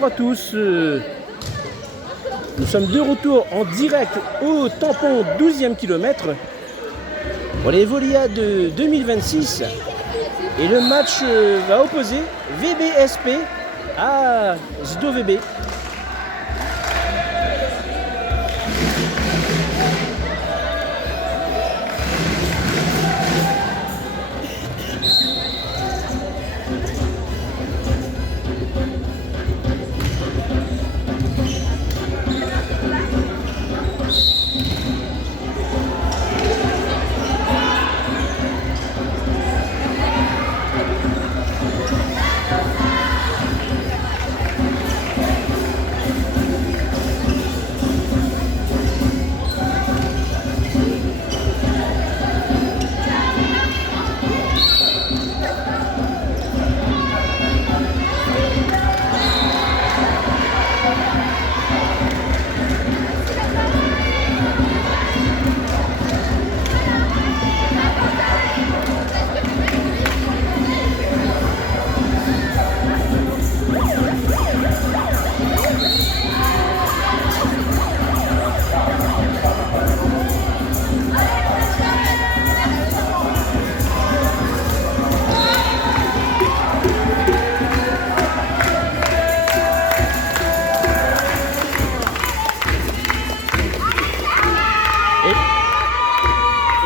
bonjour à tous. Nous sommes de retour en direct au tampon 12e kilomètre pour les Voliades 2026. Et le match va opposer VBSP à Zdo VB.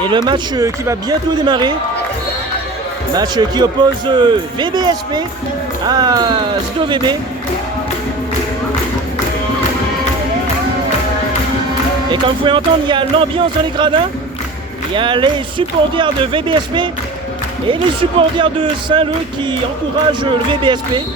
Et le match qui va bientôt démarrer, match qui oppose VBSP à Zdo VB. Et comme vous pouvez entendre, il y a l'ambiance dans les gradins, il y a les supporters de VBSP et les supporters de Saint-Leu qui encouragent le VBSP.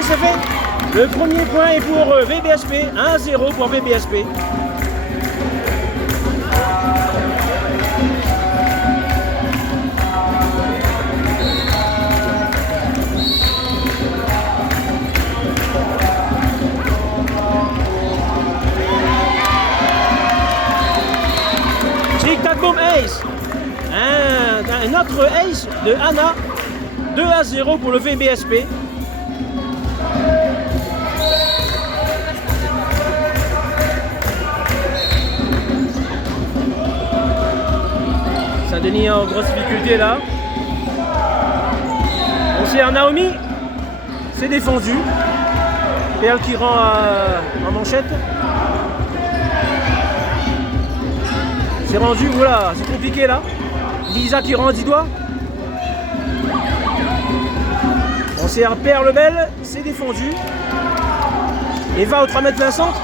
C'est fait. Le premier point est pour VBSP, 1-0 pour VBSP. Tic tac boom ace. Un autre ace de Anna, 2-0 pour le VBSP. Saint-Denis en grosse difficulté là. On sert Naomi, c'est défendu. Perle qui rend en manchette. C'est rendu, voilà, c'est compliqué là. Lisa qui rend 10 doigts. On sert Perle Belle, c'est défendu. Eva au 3 mètres plein centre.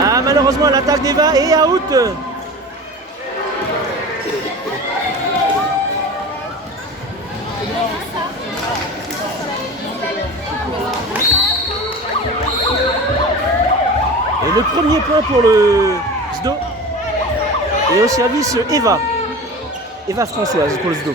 Ah, malheureusement l'attaque d'Eva est out. Et le premier point pour le Zdo. Et au service Eva. Eva Françoise pour le Zdo.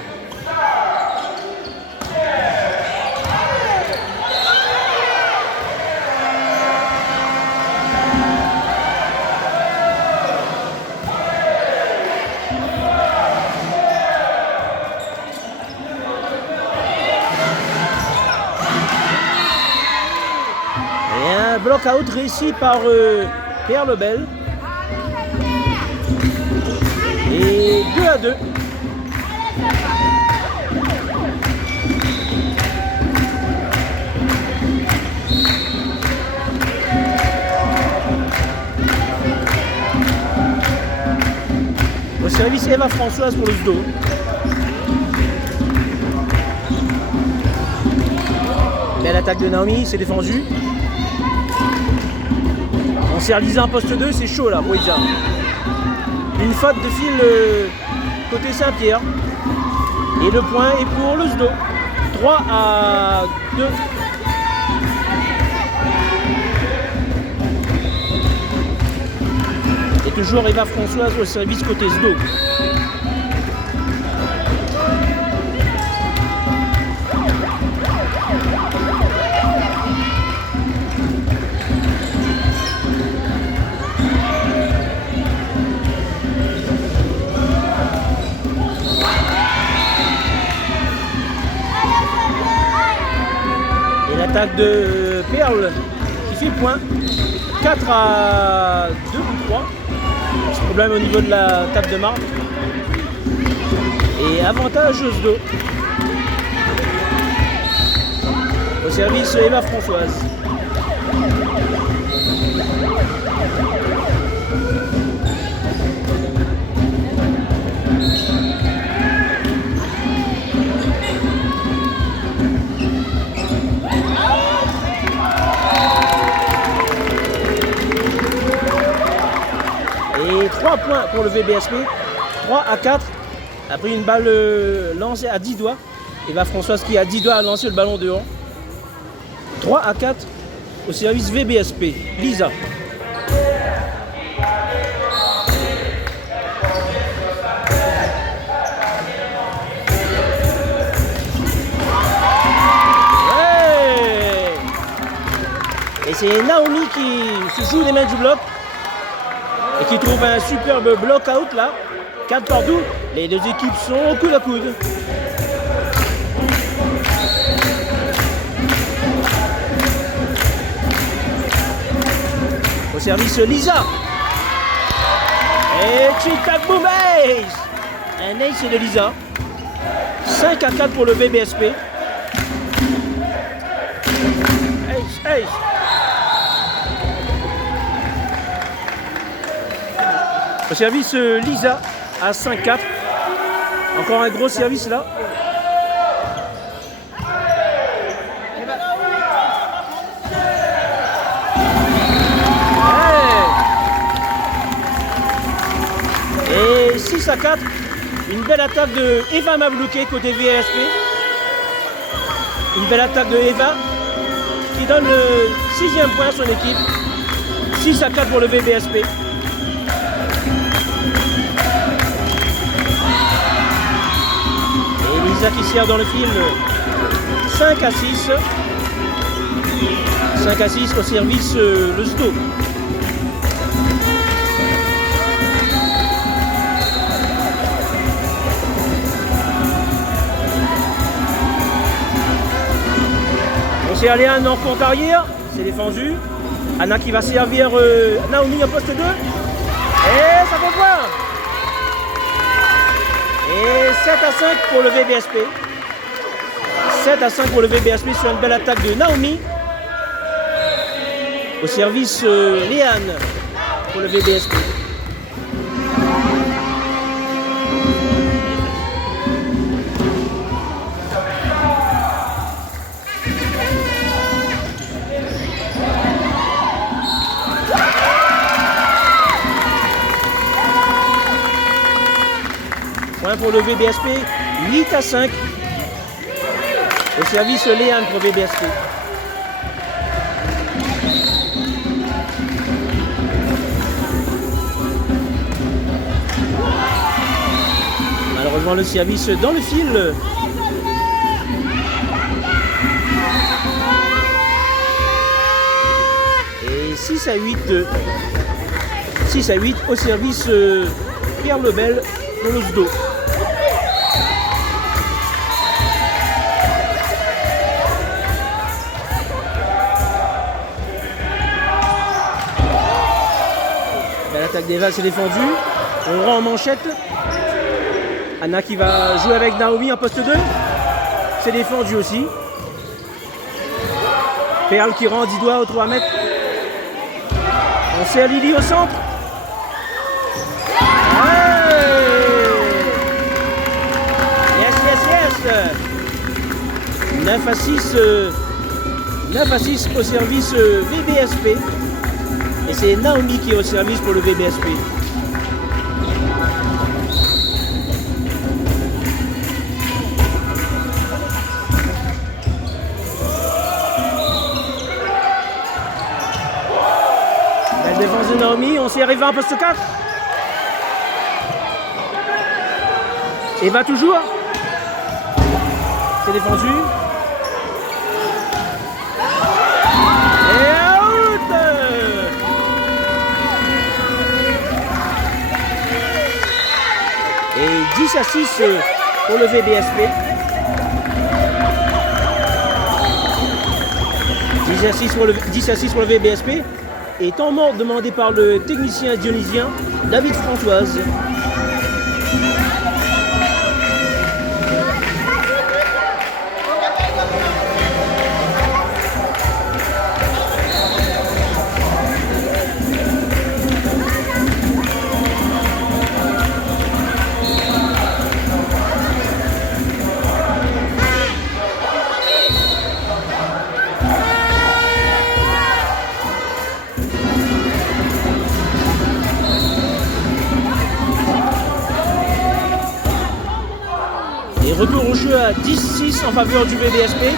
Block-out réussi par Perle Belle. Et 2-2. Au service Eva Françoise pour le Zdo. Belle attaque de Naomi, c'est défendu. On sert Lisa en poste 2, c'est chaud là pour Lisa. Une faute de fil côté Saint-Pierre. Et le point est pour le SDO. 3-2. Et toujours Eva Françoise au service côté SDO. L'attaque de Perle qui fait point. 4-2 ou 3. Petit problème au niveau de la table de marque. Et avantage SDO. Au service Eva Françoise. Et 3 points pour le VBSP, 3-4, après une balle lancée à 10 doigts. Eva Françoise qui a 10 doigts a lancé le ballon dehors. 3-4 au service VBSP. Lisa. Ouais. Et c'est Naomi qui se joue les mains du bloc. Et qui trouve un superbe block-out là. 4 partout. Les deux équipes sont au coude à coude. Au service Lisa. Et tic-tac boom ace. Un ace de Lisa. 5-4 pour le VBSP. Ace, ace. Au service Lisa à 5-4. Encore un gros service là. Ouais. Et 6-4. Une belle attaque de Eva Mablouquet côté VSP. Une belle attaque de Eva qui donne le 6e point à son équipe. 6-4 pour le VBSP. Lisa qui sert dans le fil 5-6. 5-6 au service le SDO. On sert Léane en compte arrière, c'est défendu. Anna qui va servir Naomi en poste 2. Et ça fait point. Et 7-5 pour le VBSP. 7-5 pour le VBSP sur une belle attaque de Naomi. Au service Léane pour le VBSP. Point pour le VBSP, 8-5. Au service Léane pour VBSP. Malheureusement le service dans le fil. Et 6-8. 6-8 au service Pierre Lebel dans le SDO. L'attaque d'Eva s'est défendue. On rend en manchette. Anna qui va jouer avec Naomi en poste 2. C'est défendu aussi. Perle qui rend 10 doigts aux 3 mètres. On sert Lily au centre. Yes. 9-6 au service VBSP. Et c'est Naomi qui est au service pour le VBSP. La défense de Naomi, on s'y arrive à un poste 4. Et va toujours. C'est défendu. Et out. Et 10-6 pour le VBSP. 10-6 pour le VBSP. Et temps mort demandé par le technicien dionysien David Françoise. Retour au jeu à 10-6 en faveur du VBSP.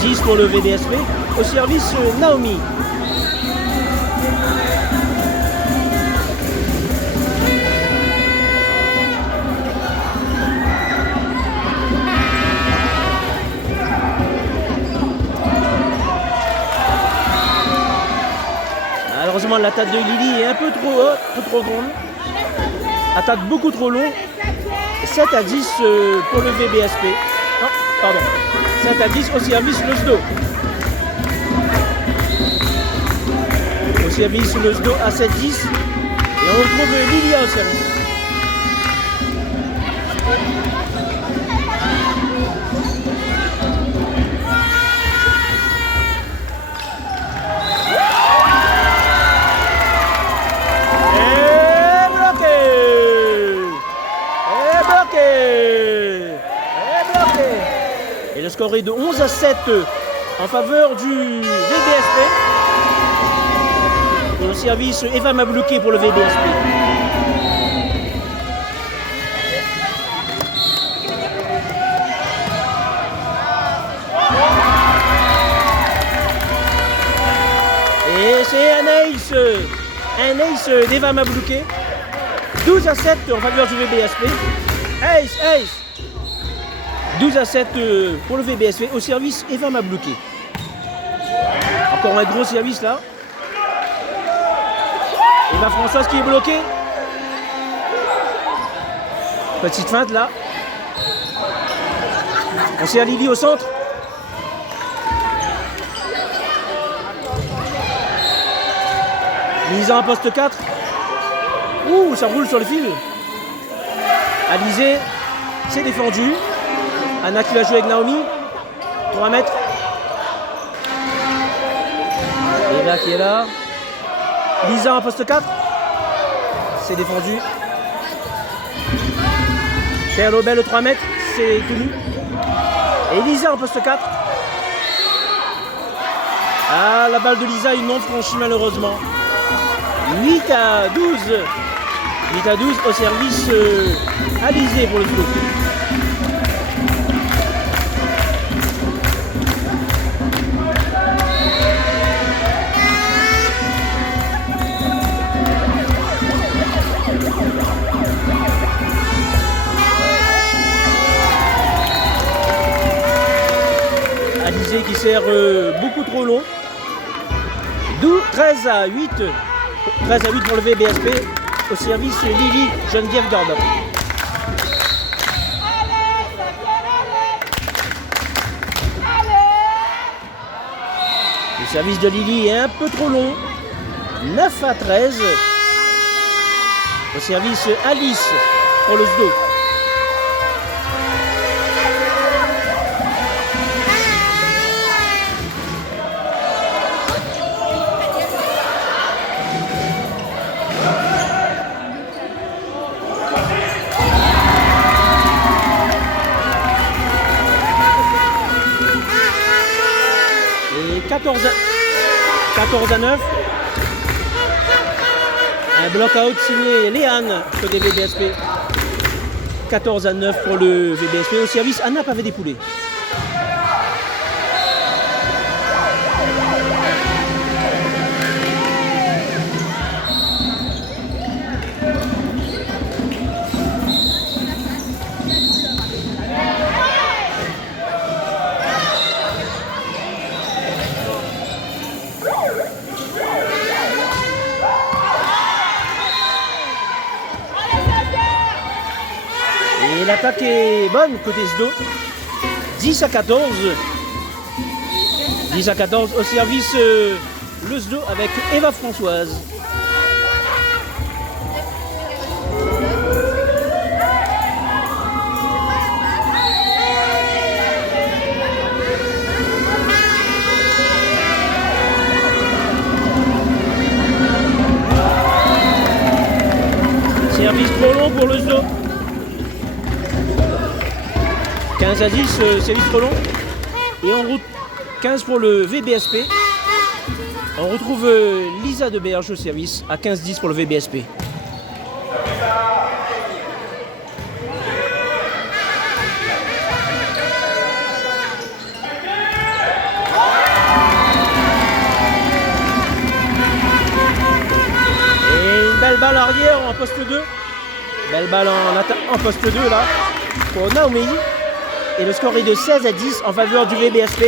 10 pour le VBSP. Au service Naomi. Malheureusement, l'attaque de Lily est un peu trop haute, un peu trop grande. Attaque beaucoup trop long. 7-10 pour le VBSP. Non, pardon. 7-10 au service le SDO. Au service le SDO à 7-10. Et on retrouve Lilia au service. Et le score est de 11-7 en faveur du VBSP. Et au service Eva Mablouké pour le VBSP. Et c'est un ace d'Eva Mablouké. 12-7 en faveur du VBSP. Ace. 12-7 pour le VBSP au service Eva Mablouké. Encore un gros service là. Eva Françoise qui est bloquée. Petite feinte là. On sert Lily au centre. Mise en poste 4. Ouh, ça roule sur le fil. Alizé, c'est défendu. Anna qui va jouer avec Naomi. 3 mètres. Eva qui est là. Lisa en poste 4. C'est défendu. Pierre Lobel 3 mètres. C'est tenu. Et Lisa en poste 4. Ah, la balle de Lisa, une non franchie malheureusement. 8-12. 8-12 au service Alizé pour le flou. Alizé qui sert beaucoup trop long. 13-8. 13-8 pour le VBSP. Au service Lily Geneviève Gardin. Le service de Lily est un peu trop long. 9-13. Au service Alice pour le SDO. Et 14-9. Un block-out signé Léane côté VBSP. 14-9 pour le VBSP. Au service, Anna Pavé des Poulets. Et l'attaque est bonne côté SDO. 10-14. 10-14 au service le SDO avec Eva Françoise. Service trop long pour le SDO. 15-10, service trop long. Et en route 15 pour le VBSP. On retrouve Lisa Deberge au service à 15-10 pour le VBSP. Et une belle balle arrière en poste 2. Belle balle en poste 2 là pour Naomi. Et le score est de 16-10 en faveur du VBSP.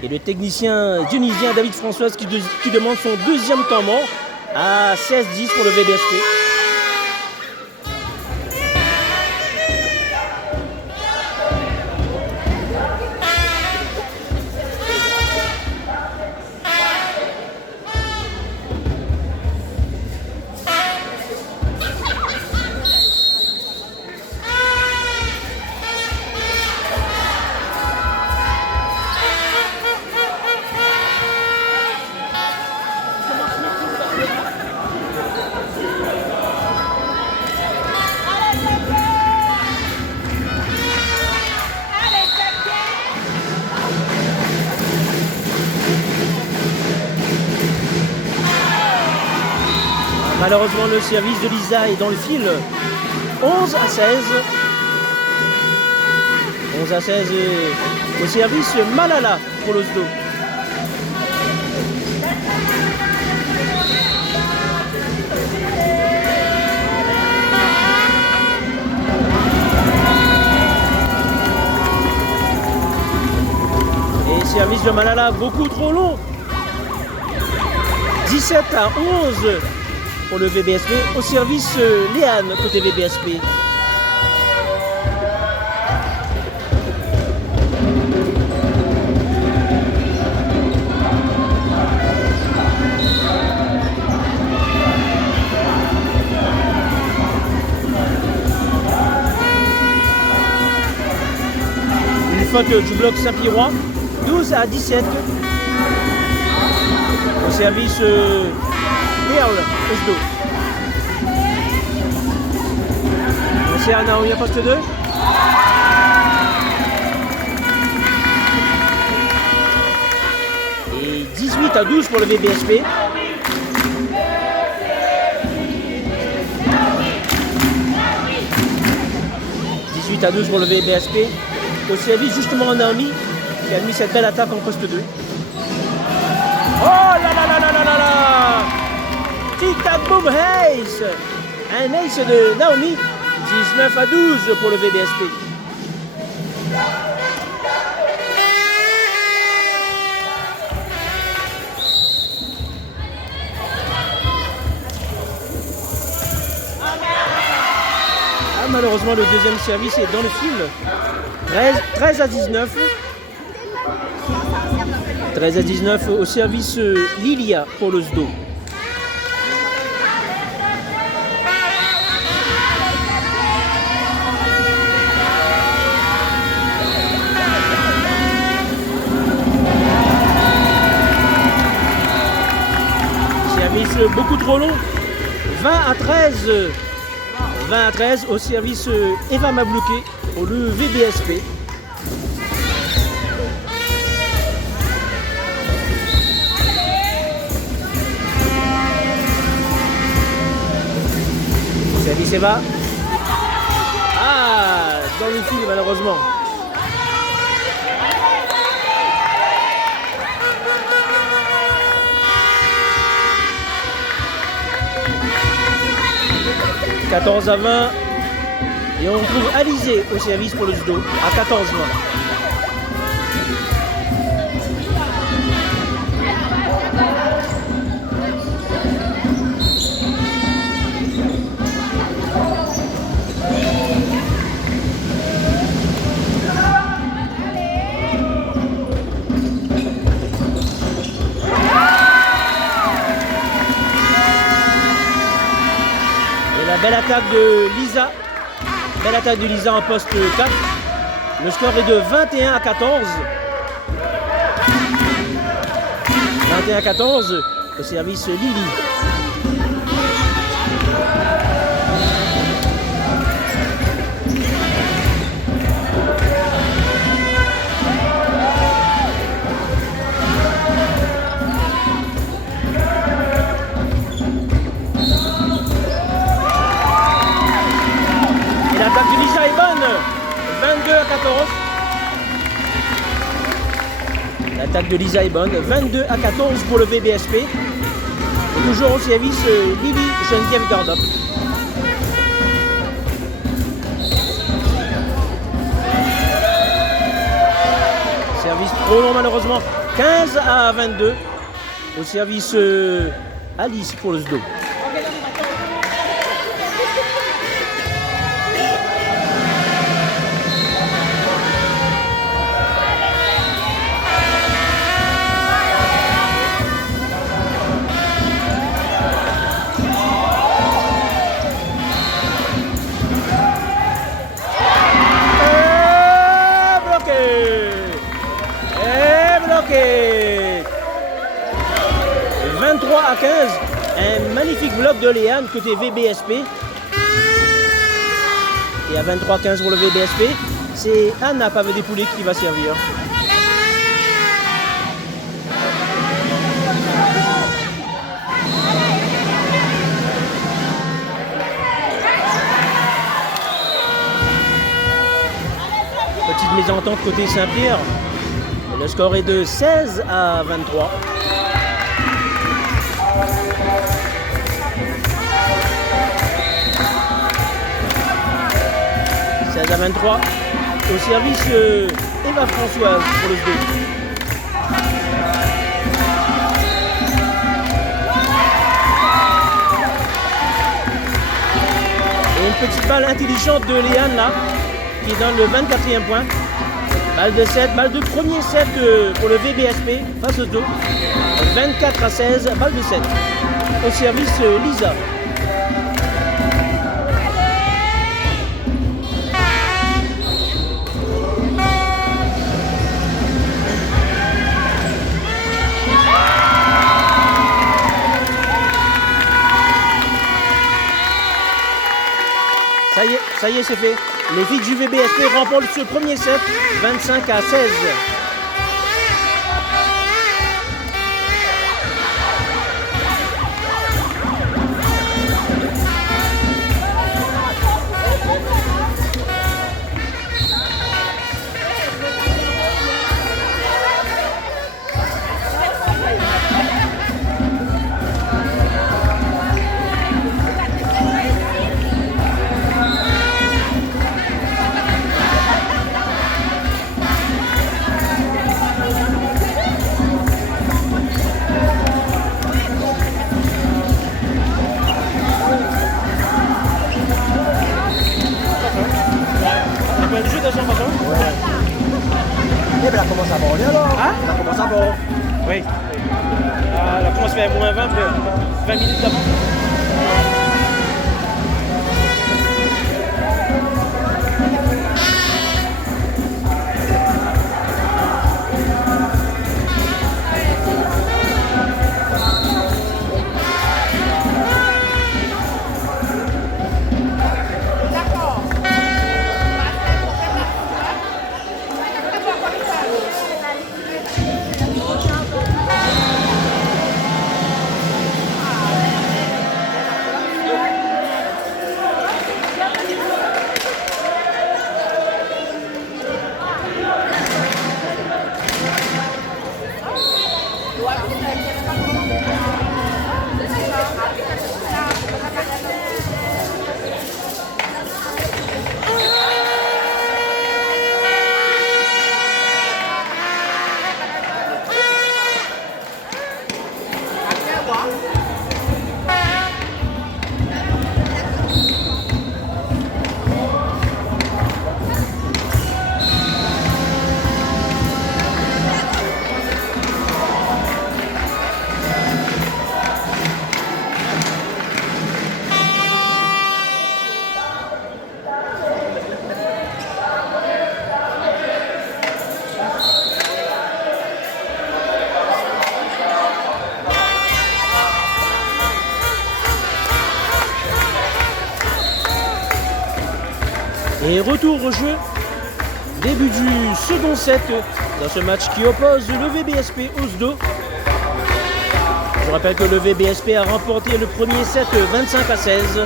Et le technicien dionysien David Françoise qui demande son deuxième temps mort à 16-10 pour le VBSP. Malheureusement, le service de Lisa est dans le fil. 11-16. 11-16 au service Malala pour le SDO. Et service de Malala beaucoup trop long. 17-11 pour le VBSP, au service Léane côté VBSP. Une faute du bloc Saint-Pierrois, 12-17. Au service Perle SDO. C'est Anna au poste 2. Et 18-12 pour le VBSP. Pour le VBSP. Au service justement Naomi qui a mis cette belle attaque en poste 2. Oh là là là là là là là! Tic-tac boom ace! Un ace de Naomi. 19-12 pour le VBSP. Ah, malheureusement, le deuxième service est dans le fil. 13-19. 13-19 au service Lilia pour le SDO. Service beaucoup trop long. 20-13. 20-13 au service Eva Mablouquet pour le VBSP. Service Eva. Ah, dans le fil malheureusement. « 14-20. Et on trouve Alizé au service pour le judo à 14-20. Belle attaque de Lisa. Belle attaque de Lisa en poste 4. Le score est de 21 à 14. 21 à 14 au service Lily. L'attaque de Lisa est bonne, 22 à 14. L'attaque de Lisa est bonne, 22 à 14 pour le VBSP. Et toujours au service Lily Geneviève Gardop. Service trop long malheureusement, 15 à 22 au service Alice pour le judo. Et 23 à 15, un magnifique bloc de Léane côté VBSP. Et à 23 à 15 pour le VBSP, c'est Anna Pavé des Poulets qui va servir. Petite mésentente côté Saint-Pierre. Le score est de 16 à 23. « 16 à 23 au service Eva Françoise pour le judo. Et une petite balle intelligente de Léane là, qui donne le 24e point. Balle de 7, balle de premier set pour le VBSP face au dos. 24 à 16, balle de 7. Au service Lisa. Ça y est, c'est fait. Les filles du VBSP remportent ce premier set, 25 à 16. Eh bien, elle commence à border alors. Hein? Elle commence à border. Oui. Elle commence vers moins 20, 20 minutes d'avance. Et retour au jeu. Début du second set dans ce match qui oppose le VBSP Osdo. Je rappelle que le VBSP a remporté le premier set 25-16.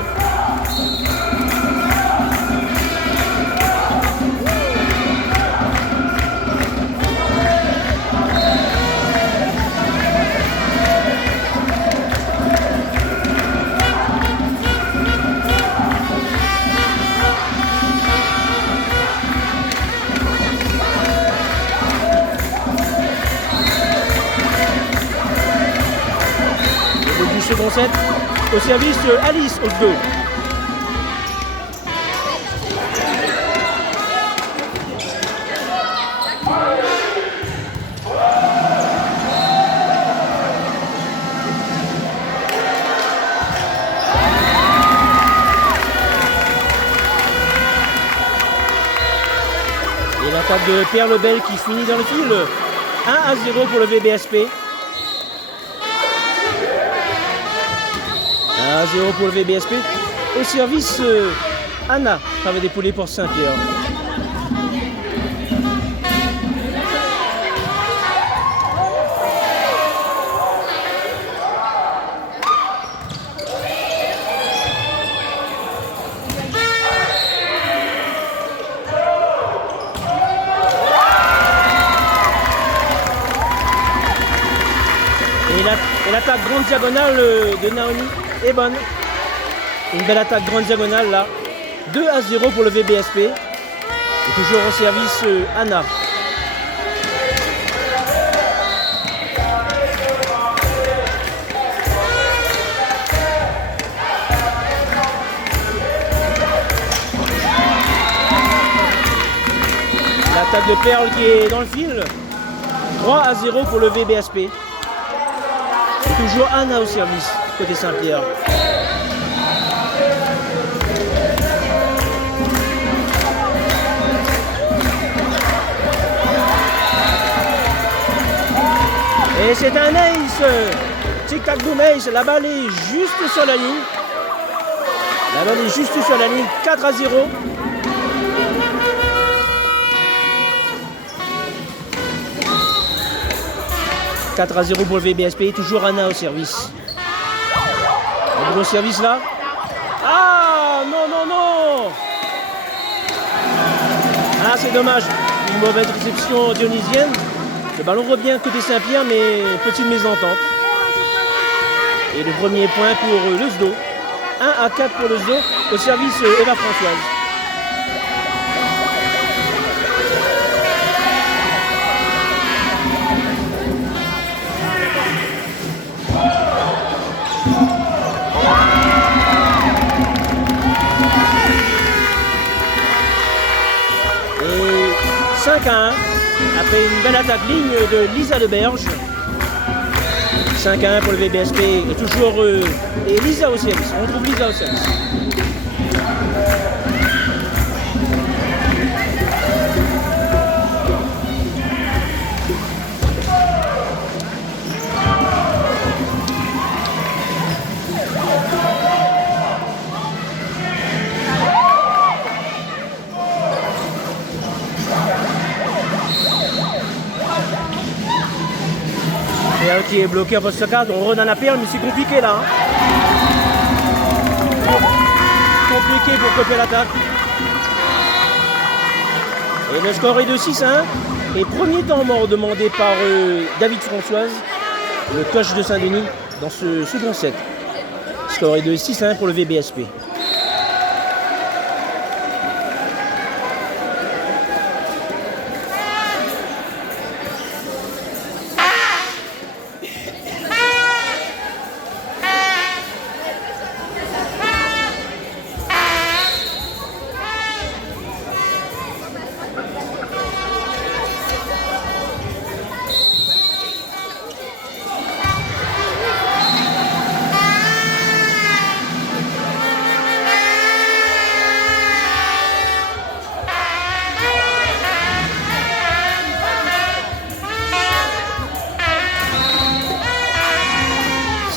Second set au service Alice Osdo. Et l'attaque de Pierre Lebel qui finit dans le fil. 1-0 pour le VBSP. 1-0 pour le VBSP. Au service, Anna travaille des poulets pour Saint-Pierre. Et l'attaque grande diagonale de Naomi est bonne. Une belle attaque grande diagonale là. 2-0 pour le VBSP. Et toujours au service Anna. L'attaque de Perle qui est dans le fil. 3-0 pour le VBSP. Et toujours Anna au service, côté Saint-Pierre. Et c'est un ace. Tic-tac boom ace. La balle est juste sur la ligne. La balle est juste sur la ligne. 4-0. « 4-0 pour le VBSP, toujours Anna au service. Un gros service là. Ah non, non, non. Ah c'est dommage. Une mauvaise réception dionysienne. Le ballon revient côté Saint-Pierre, mais petite mésentente. Et le premier point pour le SDO. 1-4 pour le SDO au service Eva Françoise. Et 5-1 après une belle attaque ligne de Lisa Leberge. 5-1 pour le VBSP et toujours et Lisa au service. On trouve Lisa au service. Qui est bloqué à poste 4, on redonne la perle, mais c'est compliqué là. Compliqué pour couper l'attaque. Et le score est de 6-1. Et premier temps mort demandé par David Françoise, le coach de Saint-Denis, dans ce second set. Le score est de 6-1 pour le VBSP.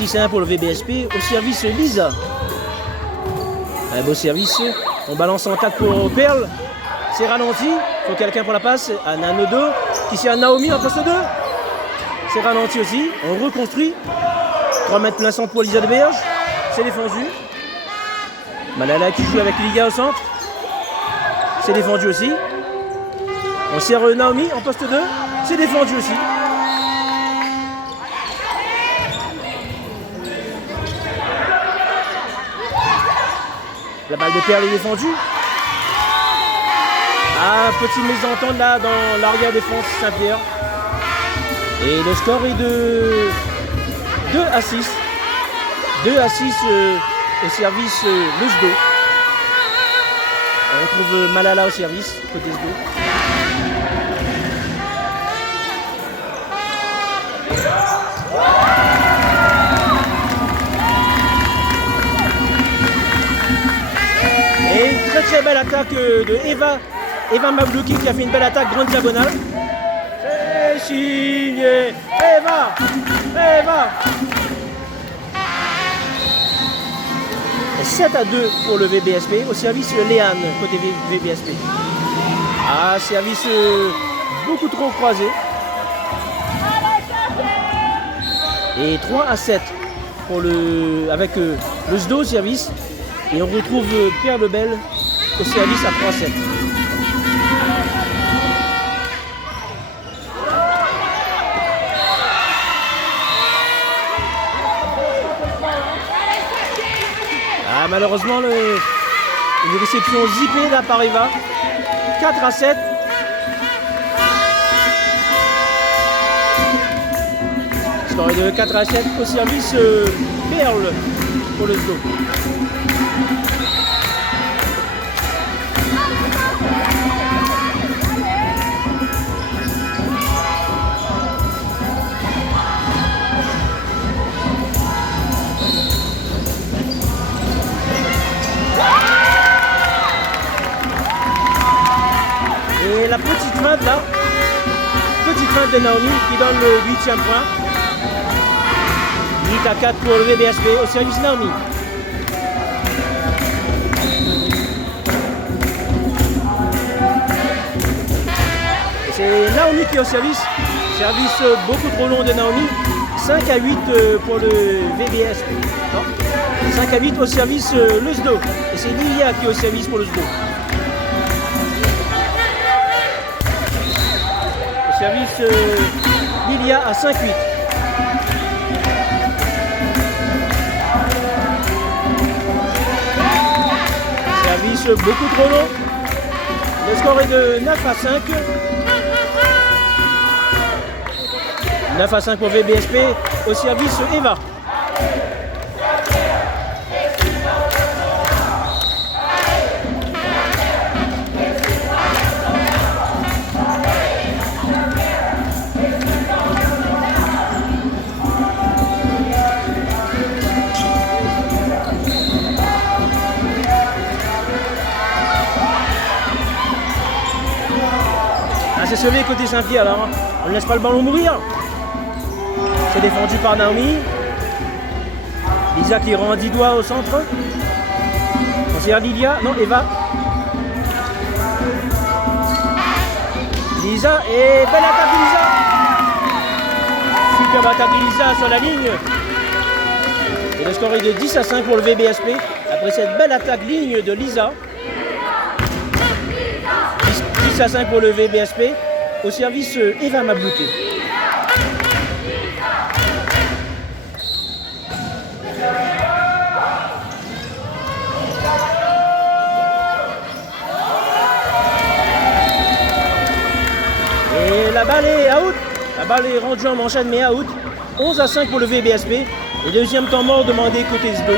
C'est 1 pour le VBSP au service Lisa. Un beau service On balance en attaque pour Perle. C'est ralenti. Il faut quelqu'un pour la passe. À Nanodo. Ici à Naomi en poste 2. C'est ralenti aussi. On reconstruit. 3 mètres plein centre pour Lisa de Berge. C'est défendu. Malala qui joue avec Liga au centre. C'est défendu aussi. On sert Naomi en poste 2. C'est défendu aussi. La balle de Perle est défendue. Ah, petite mésentente là dans l'arrière défense Saint-Pierre. Et le score est de 2-6. 2-6 au service Leusdo. On retrouve Malala au service, côté Leusdo. Et une très belle attaque de Eva Mablouki qui a fait une belle attaque grande diagonale. C'est signé Eva. Et 7-2 pour le VBSP, au service Léane côté VBSP. Ah, service beaucoup trop croisé. Et 3-7 pour avec le SDO au service. Et on retrouve Pierre Lebel au service à 3-7. Ah, malheureusement, une réception zippée là par Eva. 4-7. Score de 4-7 au service Perle pour le SDO. Et la petite feinte là, petite feinte de Naomi qui donne le 8e point. 8-4 pour le VBSP au service Naomi. C'est Naomi qui est au service. Service beaucoup trop long de Naomi. 5-8 pour le VBSP. 5-8 au service le SDO. Et c'est Lilia qui est au service pour le SDO. Service Lilia à 5-8. Service beaucoup trop long. Le score est de 9-5. 9-5 pour VBSP au service Eva. C'est sauvé côté Saint-Pierre là, hein. On ne laisse pas le ballon mourir. C'est défendu par Naomi. Lisa qui rend 10 doigts au centre. On sert Lilia, non Eva. Lisa et belle attaque de Lisa. Superbe attaque de Lisa sur la ligne. Et le score est de 10-5 pour le VBSP. Après cette belle attaque ligne de Lisa. 10-5 pour le VBSP, au service Eva Mablouki. Et la balle est out. La balle est rendue en manchette mais out. 11-5 pour le VBSP. Et deuxième temps mort demandé côté SDO.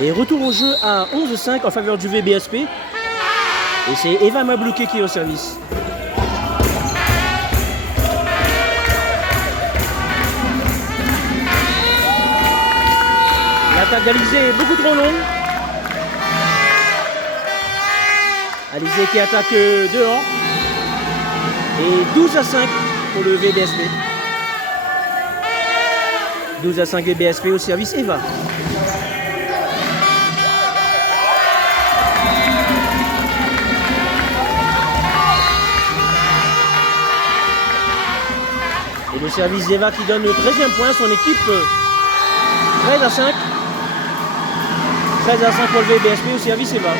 Et retour au jeu à 11-5 en faveur du VBSP. Et c'est Eva Mablouké qui est au service. L'attaque d'Alizé est beaucoup trop longue. Alizé qui attaque dehors. Et 12-5 pour le VBSP. 12-5 VBSP au service Eva. Et le service d'Eva qui donne le 13e point à son équipe. 13-5. 13-5 pour le VBSP au service Eva.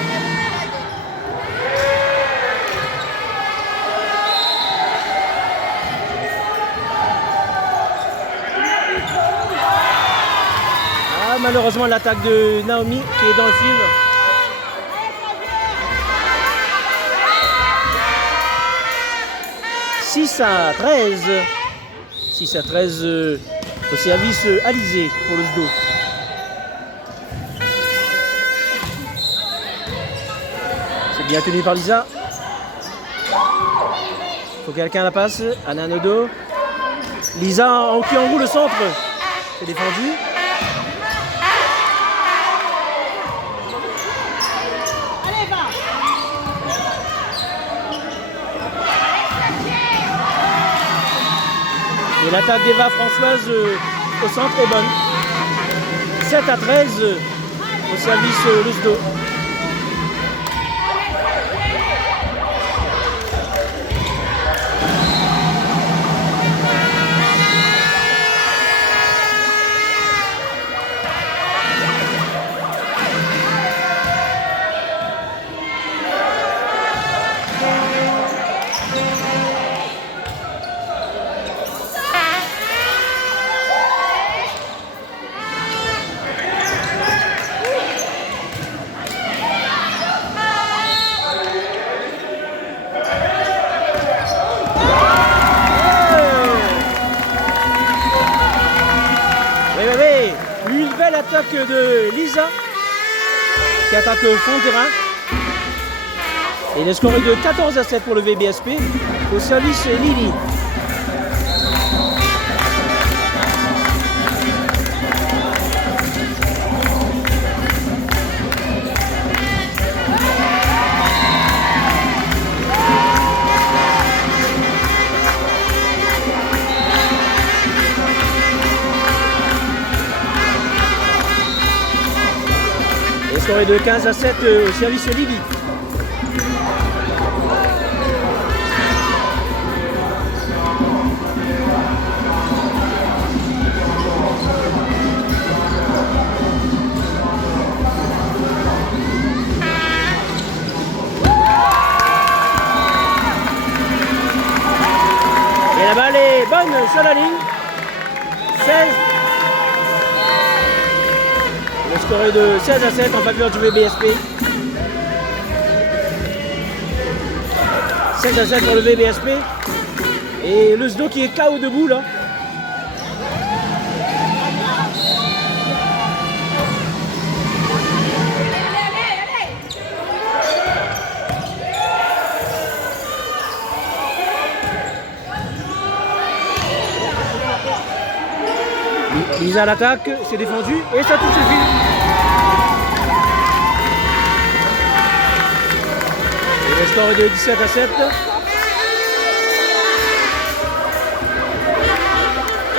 Malheureusement l'attaque de Naomi qui est dans le fil. « 6-13. 6-13 au service Alizé pour le judo. C'est bien tenu par Lisa. Il faut que quelqu'un la passe. Anna Nodo. Lisa qui enroule le centre. C'est défendu. Et l'attaque d'Eva Françoise au centre est bonne. 7-13 au service le judo. Attaque de Lisa qui attaque fond de terrain. Et le score est de 14-7 pour le VBSP au service Lily. Score de 15-7 au service Lily. Et la balle est bonne sur la ligne. 16. Le score est de 16-7 en faveur du VBSP. 16-7 pour le VBSP. Et le judo qui est KO debout là. Lisa à l'attaque, c'est défendu et ça touche le fil. Et le score est de 17-7.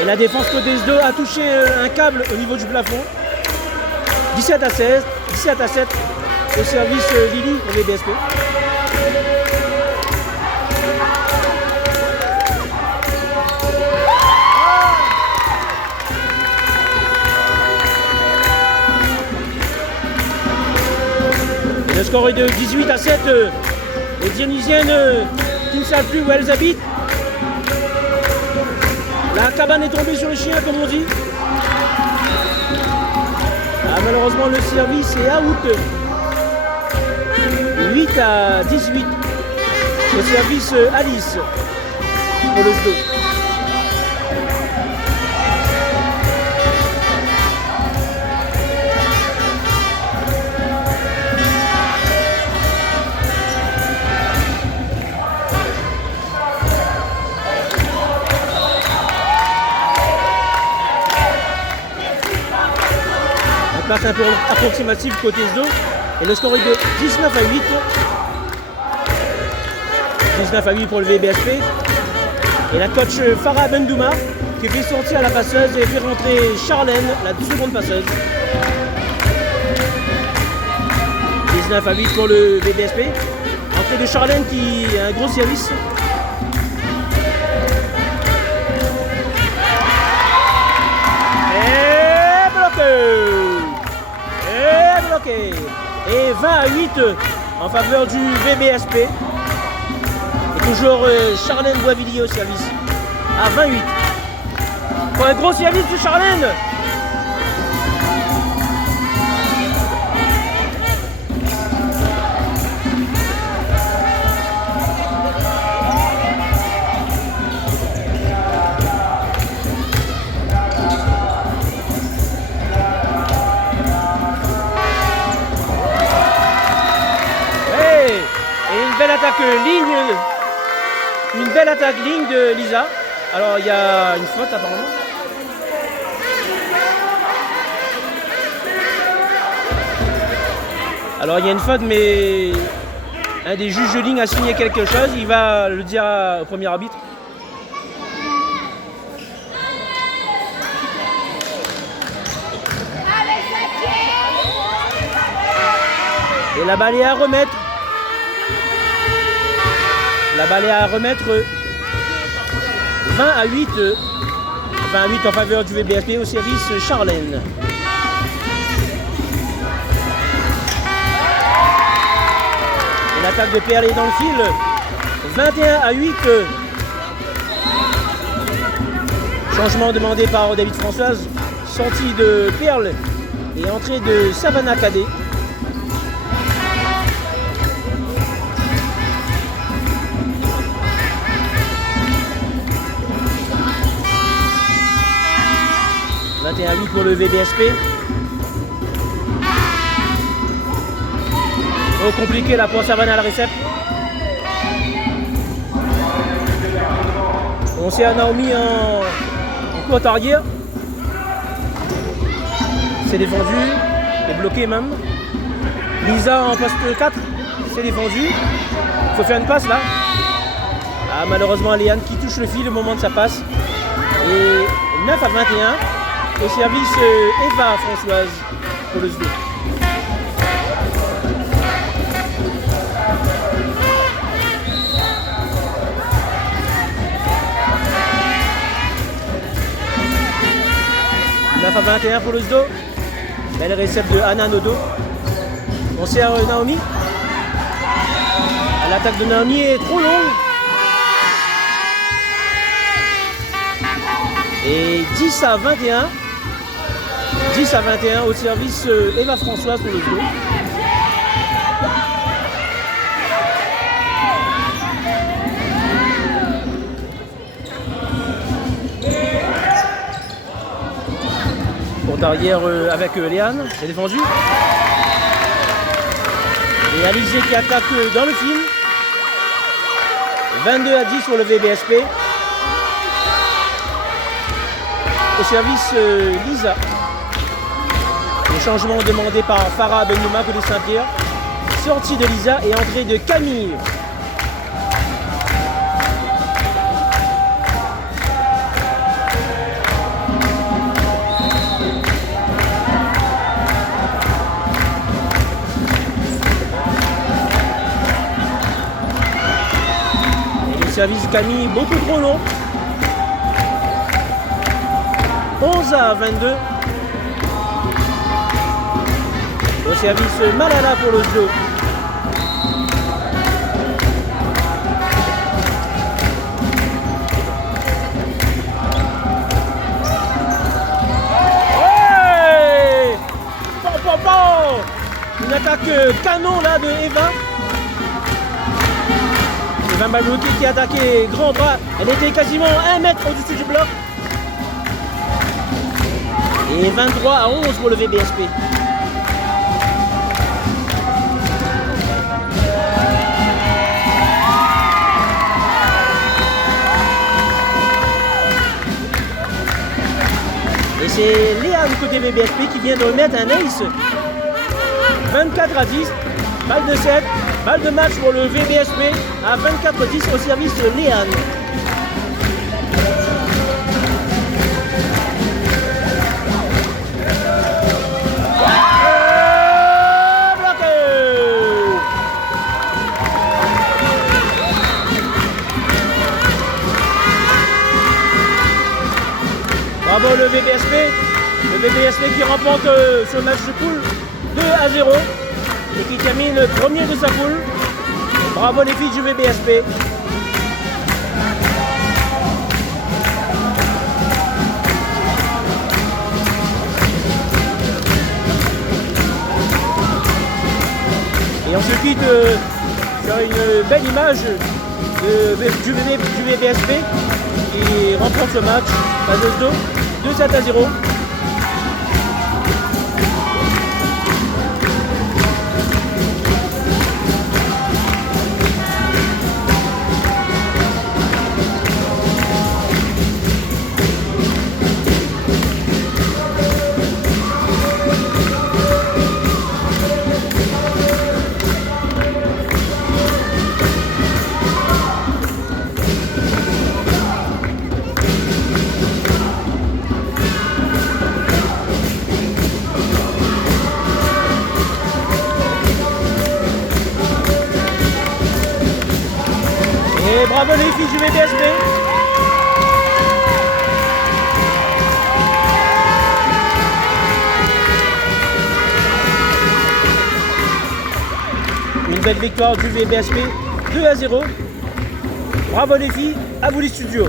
Et la défense côté judo a touché un câble au niveau du plafond. 17-16, 17-7 au service Lily pour les BSP. Le score est de 18-7. Les Dionysiennes qui ne savent plus où elles habitent. La cabane est tombée sur le chien, comme on dit. Ah, malheureusement, le service est out. 8-18 au service Alice pour le judo. passe un peu approximative côté SDO. Et le score est de 19 à 8. 19 à 8 pour le VBSP. Et la coach Farah Bendouma qui fait sortir la passeuse et fait rentrer Charlène, la seconde passeuse. 19 à 8 pour le VBSP. Entrée de Charlène qui a un gros service. Et bloqué. Et 20 à 8 en faveur du VBSP. Et toujours Charlène Boisvilliers au service. À 28. Pour un gros service de Charlène. Une belle attaque ligne de Lisa. Alors il y a une faute apparemment. Alors il y a une faute, mais un des juges de ligne a signé quelque chose. Il va le dire au premier arbitre. Et la balle est à remettre. La balle est à remettre 20 à 8. 20 à 8 en faveur du VBSP au service Charlène. Et l'attaque de Perle est dans le fil. 21 à 8. Changement demandé par David Françoise. Sortie de Perle et entrée de Savannah Cadet. Et à 8 pour le VBSP. Oh, compliqué là pour Savannah à la récepte. On s'est à Naomi en courte arrière. C'est défendu. Et bloqué même. Lisa en poste 4. C'est défendu. Il faut faire une passe là. Ah, malheureusement Léane qui touche le fil au moment de sa passe. Et 9 à 21. Au service Eva Françoise pour le SDO. « 9 à 21 pour le SDO. Belle récepte de Anna Nodo. On sert Naomi. L'attaque de Naomi est trop longue. Et 10 à 21. 10 à 21 au service Eva Françoise pour le SDO. Porte arrière avec Léane, c'est défendu. Et Alizé qui attaque dans le fil. 22 à 10 pour le VBSP. Au service Lisa. Le changement demandé par Farah Bendouma côté Saint-Pierre. Sortie de Lisa et entrée de Camille. Et le service Camille beaucoup trop long. 11 à 22. Au service Malala pour le SDO. Ouais, une attaque canon là de Eva. Eva Mablouki qui a attaqué grand bras. Elle était quasiment 1 mètre au-dessus du bloc. Et 23 à 11 pour le VBSP. Et c'est Léa Léane côté VBSP qui vient de remettre un ace. 24 à 10. Balle de 7. Balle de match pour le VBSP à 24-10 au service de Léane. Bravo le VBSP. Le VBSP qui remporte ce match de poule 2-0 et qui termine premier de sa poule. Bravo les filles du VBSP. Et on se quitte sur une belle image du VBSP qui remporte ce match. Passe 2-7-0. Et bravo les filles du VBSP. Une belle victoire du VBSP 2-0. Bravo les filles, à vous les studios.